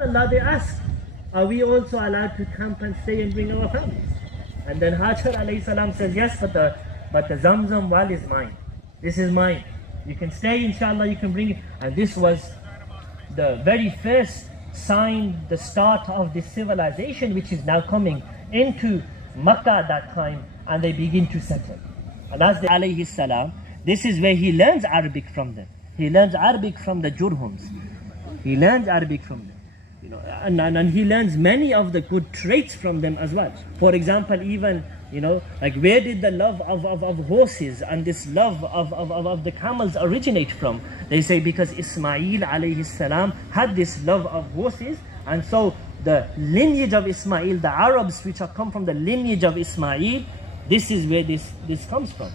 Allah, they asked, are we also allowed to camp and stay and bring our families? And then Hajar alayhi salam says, yes, but the Zamzam well is mine. This is mine. You can stay, inshallah, you can bring it. And this was the very first sign, the start of this civilization, which is now coming into Makkah at that time, and they begin to settle. And as the alayhi salam, this is where he learns Arabic from them. He learns Arabic from the Jurhums. He learns Arabic from them. You know, and he learns many of the good traits from them as well. For example, even, you know, like where did the love of horses and this love of the camels originate from? They say because Ismail alayhi salam had this love of horses, and so the lineage of Ismail, the Arabs which have come from the lineage of Ismail, this is where this comes from.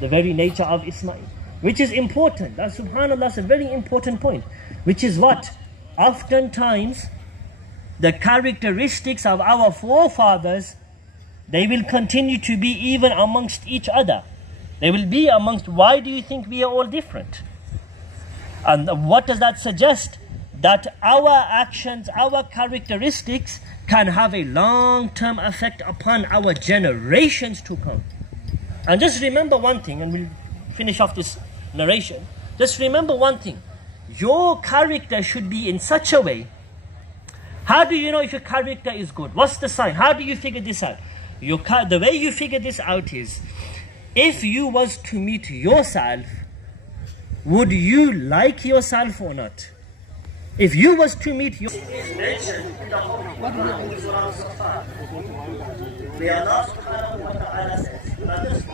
The very nature of Ismail, which is important. That, subhanAllah, is a very important point. Which is what? Oftentimes, the characteristics of our forefathers, they will continue to be even amongst each other. They will be amongst, why do you think we are all different? And what does that suggest? That our actions, our characteristics can have a long-term effect upon our generations to come. And just remember one thing, and we'll finish off this narration. Just remember one thing. Your character should be in such a way. How do you know if your character is good? What's the sign? How do you figure this out? The way you figure this out is, if you was to meet yourself, would you like yourself or not? If you was to meet your... is mentioned in the Holy Quran, Surah Safar. May Allah subhanahu wa ta'ala says, brothers,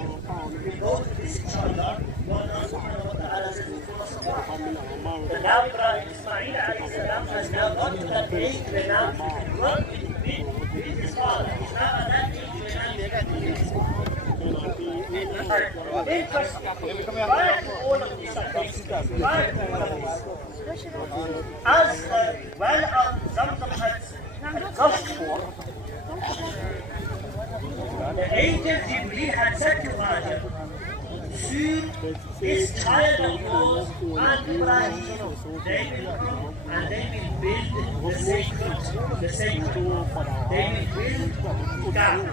we go to this inshallah, Allah subhanahu wa ta'ala says in Surah Safar, the now Ismail alayhi salam has now got to that age where now he can work with his father. He's now at that age where now he can do his prior to all of this, as the well of Zamzam had gushed for, the angel Jibreel had said to Hajar, soon this child of yours and Ibrahim, they will come and they will build the sacred. They will build Kaaba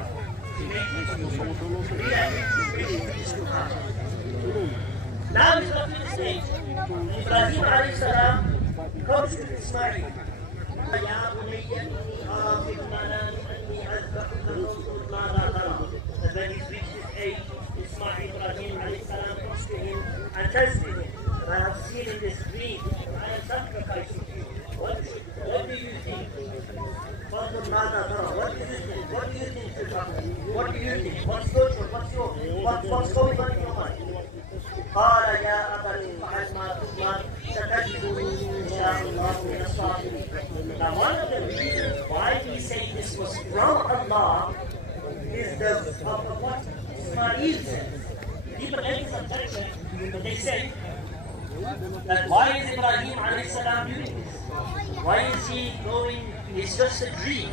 to make it to Hajar. Now is not the stage. Ibrahim alayhi salam comes to Ismail. And when he's reached his age, Ibrahim alayhi salam comes to him and tells him, I have seen in this dream, I am sacrificing you. What do you think? What do you think? What do you think? What do you think? What's going on in your mind? قال يا أبت افعل ما تؤمر ستجدني إن شاء الله من الصابرين. Now one of the reasons why we say this was from Allah is the of what Ismail says. People make this objection, but they say that why is Ibrahim alayhi salam doing this? Why is he going? It's just a dream.